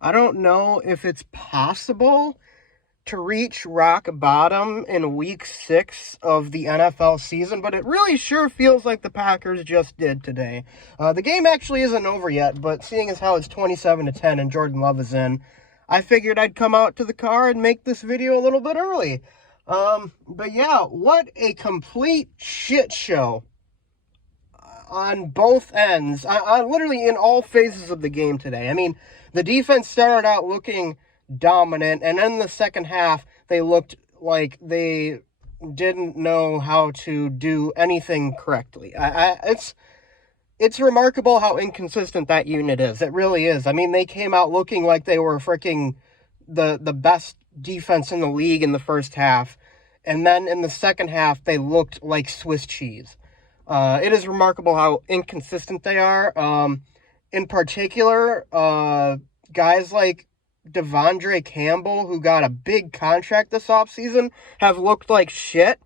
I don't know if it's possible to reach rock bottom in week 6 of the NFL season, but it really sure feels like the Packers just did today. The game actually isn't over yet, but seeing as how it's 27-10 and Jordan Love is in, I figured I'd come out to the car and make this video a little bit early. But yeah, what a complete shit show on both ends, on literally in all phases of the game today. I mean, the defense started out looking dominant, and in the second half, they looked like they didn't know how to do anything correctly. It's remarkable how inconsistent that unit is. It really is. I mean, they came out looking like they were freaking the best defense in the league in the first half, and then in the second half, they looked like Swiss cheese. It is remarkable how inconsistent they are. In particular, guys like Devondre Campbell, who got a big contract this offseason, have looked like shit.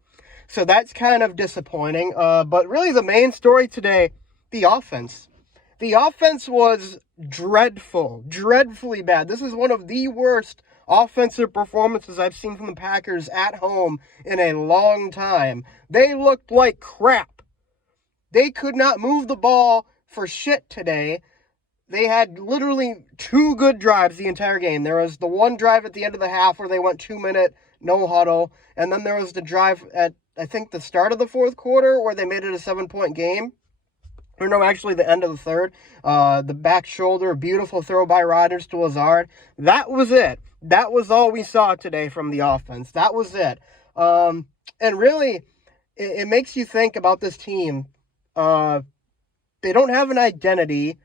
So that's kind of disappointing. But really the main story today, the offense. The offense was dreadful, dreadfully bad. This is one of the worst offensive performances I've seen from the Packers at home in a long time. They looked like crap. They could not move the ball for shit today. They had literally 2 good drives the entire game. There was the one drive at the end of the half where they went 2-minute no huddle. And then there was the drive at, I think, the start of the fourth quarter where they made it a 7-point game. Or no, actually the end of the third. The back shoulder, beautiful throw by Rodgers to Lazard. That was it. That was all we saw today from the offense. That was it. And really, it makes you think about this team. They don't have an identity.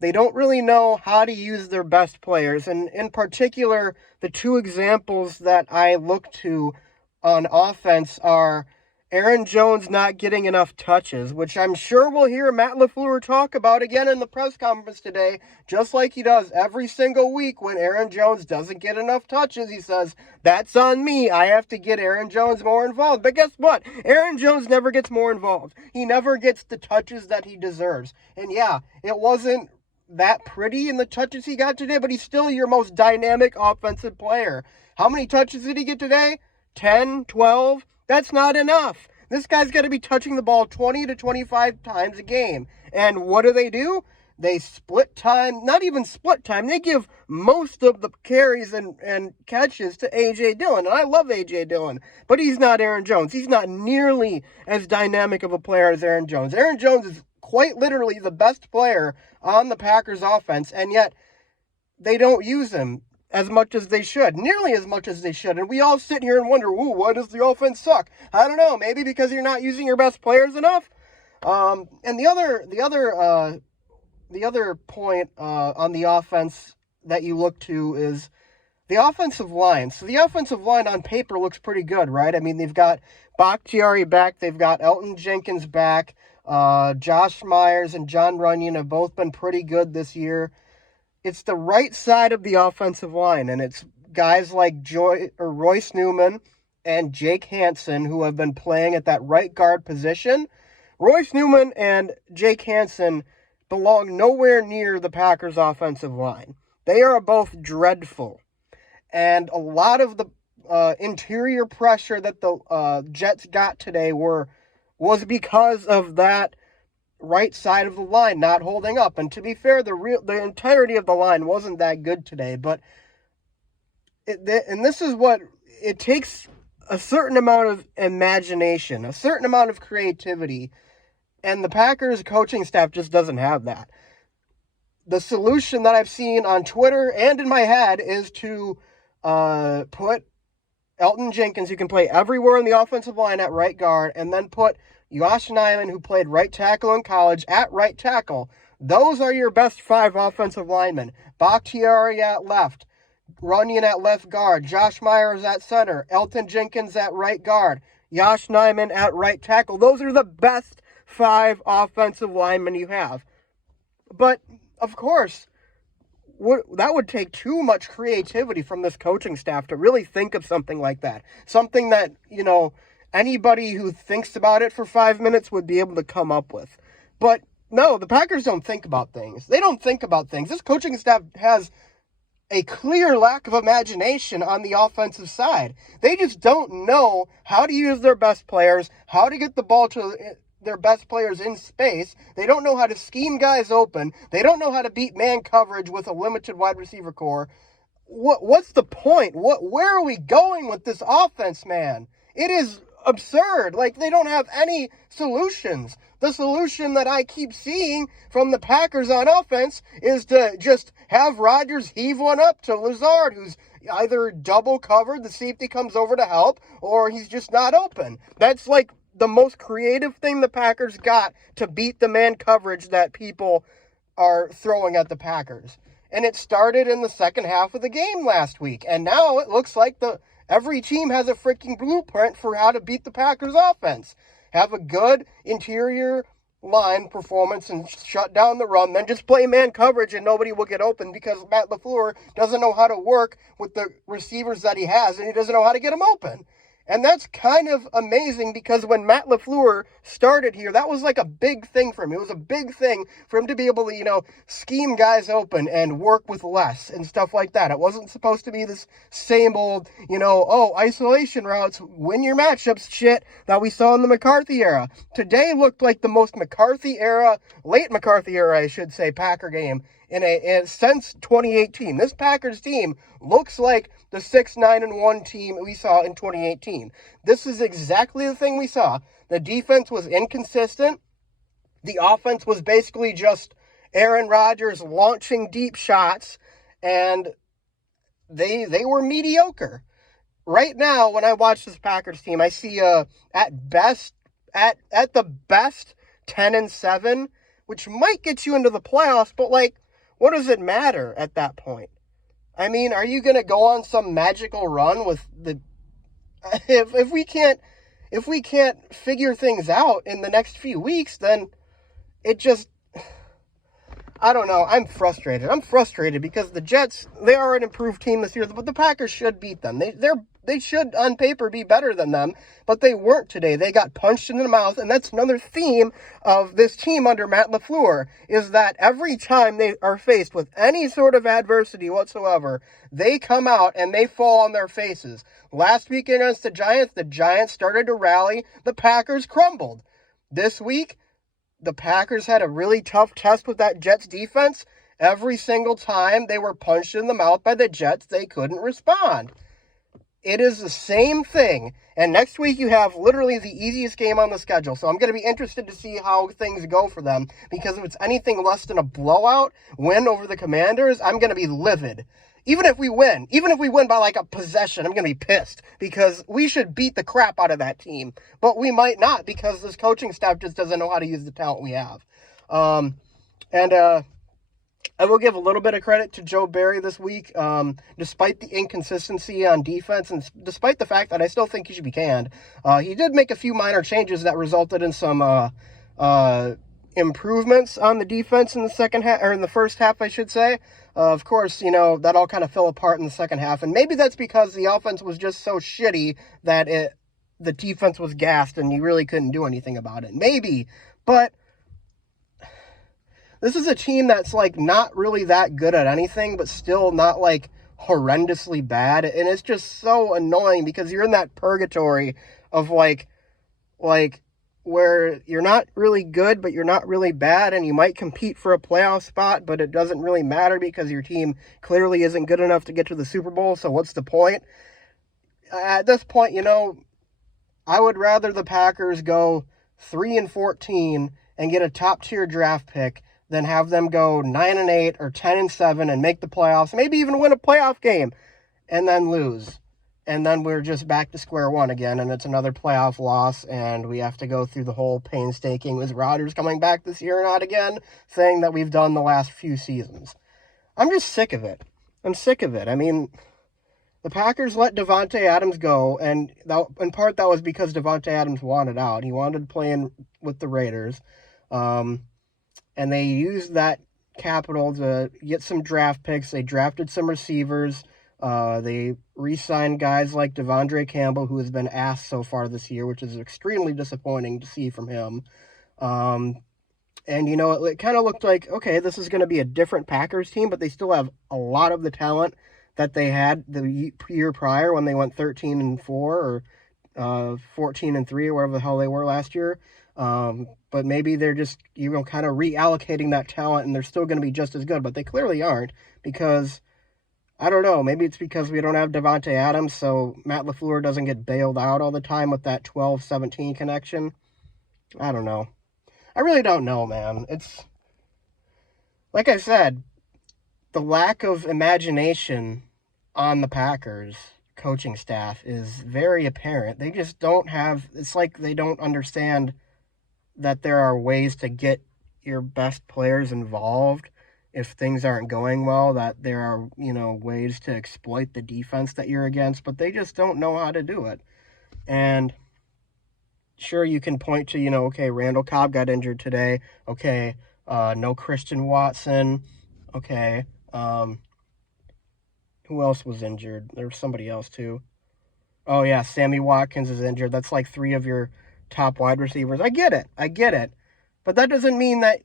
They don't really know how to use their best players. And in particular, the 2 examples that I look to on offense are Aaron Jones not getting enough touches, which I'm sure we'll hear Matt LaFleur talk about again in the press conference today, just like he does every single week when Aaron Jones doesn't get enough touches. He says, that's on me. I have to get Aaron Jones more involved. But guess what? Aaron Jones never gets more involved. He never gets the touches that he deserves. And yeah, it wasn't that pretty in the touches he got today, but he's still your most dynamic offensive player. How many touches did he get today? 10, 12? That's not enough. This guy's got to be touching the ball 20 to 25 times a game. And what do? They split time, not even split time. They give most of the carries and catches to A.J. Dillon. And I love A.J. Dillon, but he's not Aaron Jones. He's not nearly as dynamic of a player as Aaron Jones. Aaron Jones is quite literally the best player on the Packers offense, and yet they don't use him as much as they should, nearly as much as they should. And we all sit here and wonder, ooh, why does the offense suck? I don't know, maybe because you're not using your best players enough. And the other point on the offense that you look to is the offensive line. So the offensive line on paper looks pretty good, right? I mean, they've got Bakhtiari back, they've got Elton Jenkins back. Josh Myers and John Runyon have both been pretty good this year. It's the right side of the offensive line, and it's guys like Royce Newman and Jake Hansen who have been playing at that right guard position. Royce Newman and Jake Hansen belong nowhere near the Packers' offensive line. They are both dreadful. And a lot of the interior pressure that the Jets got today was because of that right side of the line not holding up. And to be fair, the entirety of the line wasn't that good today. But and this is what it takes: a certain amount of imagination, a certain amount of creativity, and the Packers coaching staff just doesn't have that. The solution that I've seen on Twitter and in my head is to put Elton Jenkins, who can play everywhere in the offensive line, at right guard, and then put Josh Nyman, who played right tackle in college, at right tackle. Those are your best 5 offensive linemen. Bakhtiari at left, Runyon at left guard, Josh Myers at center, Elton Jenkins at right guard, Josh Nyman at right tackle. Those are the best 5 offensive linemen you have. But, of course, that would take too much creativity from this coaching staff to really think of something like that. Something that, anybody who thinks about it for 5 minutes would be able to come up with. But no, the Packers don't think about things. They don't think about things. This coaching staff has a clear lack of imagination on the offensive side. They just don't know how to use their best players, how to get the ball to their best players in space. They don't know how to scheme guys open. They don't know how to beat man coverage with a limited wide receiver core. What's the point? Where are we going with this offense, man? It is absurd. Like, they don't have any solutions. The solution that I keep seeing from the Packers on offense is to just have Rodgers heave one up to Lazard, who's either double covered, the safety comes over to help, or he's just not open. That's like the most creative thing the Packers got to beat the man coverage that people are throwing at the Packers. And it started in the second half of the game last week. And now it looks like every team has a freaking blueprint for how to beat the Packers offense. Have a good interior line performance and shut down the run, then just play man coverage and nobody will get open because Matt LaFleur doesn't know how to work with the receivers that he has and he doesn't know how to get them open. And that's kind of amazing because when Matt LaFleur started here, that was like a big thing for him. It was a big thing for him to be able to, scheme guys open and work with less and stuff like that. It wasn't supposed to be this same old, isolation routes, win your matchups shit that we saw in the McCarthy era. Today looked like the most late McCarthy era, I should say, Packer game since 2018. This Packers team looks like the 6-9-1 team we saw in 2018. This is exactly the thing we saw. The defense was inconsistent. The offense was basically just Aaron Rodgers launching deep shots, and they were mediocre. Right now, when I watch this Packers team, I see at the best 10-7, which might get you into the playoffs, but what does it matter at that point? I mean, are you going to go on some magical run with if we can't figure things out in the next few weeks, then it just, I don't know. I'm frustrated. I'm frustrated because the Jets, they are an improved team this year, but the Packers should beat them. They should, on paper, be better than them, but they weren't today. They got punched in the mouth, and that's another theme of this team under Matt LaFleur, is that every time they are faced with any sort of adversity whatsoever, they come out and they fall on their faces. Last week against the Giants started to rally. The Packers crumbled. This week, the Packers had a really tough test with that Jets defense. Every single time they were punched in the mouth by the Jets, they couldn't respond. It is the same thing. And next week you have literally the easiest game on the schedule. So I'm going to be interested to see how things go for them. Because if it's anything less than a blowout win over the Commanders, I'm going to be livid. Even if we win by a possession, I'm going to be pissed. Because we should beat the crap out of that team. But we might not because this coaching staff just doesn't know how to use the talent we have. I will give a little bit of credit to Joe Barry this week, despite the inconsistency on defense and despite the fact that I still think he should be canned. He did make a few minor changes that resulted in some improvements on the defense in the second half, or in the first half, I should say. Of course, that all kind of fell apart in the second half, and maybe that's because the offense was just so shitty that the defense was gassed and you really couldn't do anything about it. Maybe, but this is a team that's not really that good at anything, but still not horrendously bad. And it's just so annoying because you're in that purgatory of where you're not really good, but you're not really bad. And you might compete for a playoff spot, but it doesn't really matter because your team clearly isn't good enough to get to the Super Bowl. So what's the point? At this point, I would rather the Packers go 3-14 and get a top tier draft pick than have them go 9-8 or 10-7 and make the playoffs, maybe even win a playoff game, and then lose. And then we're just back to square one again, and it's another playoff loss, and we have to go through the whole painstaking with Rodgers coming back this year or not again, saying that we've done the last few seasons. I'm just sick of it. I'm sick of it. I mean, the Packers let Davante Adams go, and in part that was because Davante Adams wanted out. He wanted to play with the Raiders. And they used that capital to get some draft picks. They drafted some receivers. They re-signed guys like Devondre Campbell, who has been asked so far this year, which is extremely disappointing to see from him. And, it kind of looked like, okay, this is going to be a different Packers team, but they still have a lot of the talent that they had the year prior when they went 13-4 or 14-3 or whatever the hell they were last year. But maybe they're just, kind of reallocating that talent and they're still going to be just as good, but they clearly aren't because, I don't know, maybe it's because we don't have Devontae Adams, so Matt LaFleur doesn't get bailed out all the time with that 12-17 connection. I don't know. I really don't know, man. It's, like I said, the lack of imagination on the Packers coaching staff is very apparent. They just don't have, it's like they don't understand that there are ways to get your best players involved if things aren't going well, that there are, ways to exploit the defense that you're against, but they just don't know how to do it. And sure, you can point to, okay, Randall Cobb got injured today. Okay, no Christian Watson. Okay, who else was injured? There was somebody else too. Oh yeah, Sammy Watkins is injured. That's like 3 of your top wide receivers. I get it. But that doesn't mean that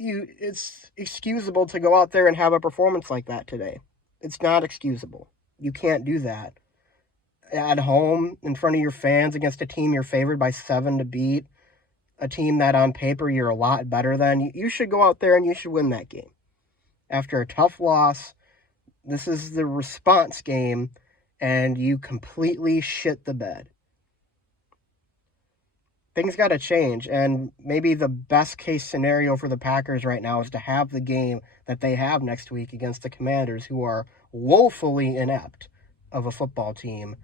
it's excusable to go out there and have a performance like that today. It's not excusable. You can't do that. At home, in front of your fans, against a team you're favored by 7 to beat, a team that on paper you're a lot better than, you should go out there and you should win that game. After a tough loss, this is the response game, and you completely shit the bed. Things got to change, and maybe the best case scenario for the Packers right now is to have the game that they have next week against the Commanders, who are woefully inept of a football team.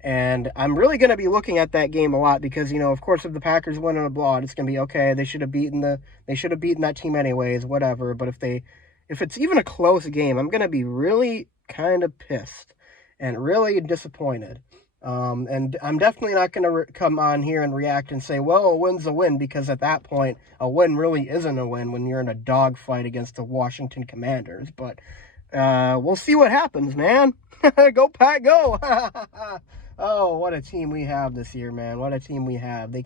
And I'm really going to be looking at that game a lot because, of course, if the Packers win in a blowout, it's going to be okay. They should have beaten that team anyways, whatever. But if it's even a close game, I'm going to be really kind of pissed and really disappointed. And I'm definitely not going to come on here and react and say, well, a win's a win, because at that point, a win really isn't a win when you're in a dogfight against the Washington Commanders. But we'll see what happens, man. Go, Pack, go. Oh, what a team we have this year, man. What a team we have. They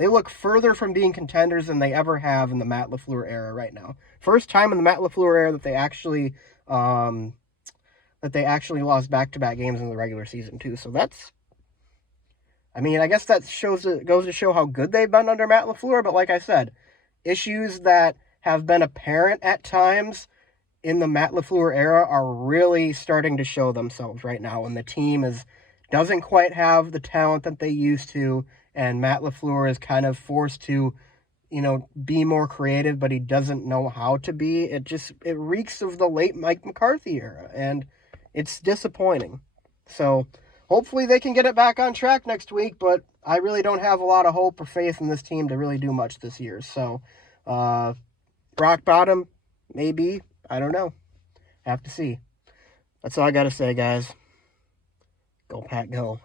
look further from being contenders than they ever have in the Matt LaFleur era right now. First time in the Matt LaFleur era that they actually lost back-to-back games in the regular season too. So I guess that goes to show how good they've been under Matt LaFleur, but like I said, issues that have been apparent at times in the Matt LaFleur era are really starting to show themselves right now, when the team doesn't quite have the talent that they used to, and Matt LaFleur is kind of forced to, be more creative, but he doesn't know how to be. It reeks of the late Mike McCarthy era, and it's disappointing. So hopefully they can get it back on track next week, but I really don't have a lot of hope or faith in this team to really do much this year. So rock bottom, maybe. I don't know. Have to see. That's all I got to say, guys. Go, Pack, go.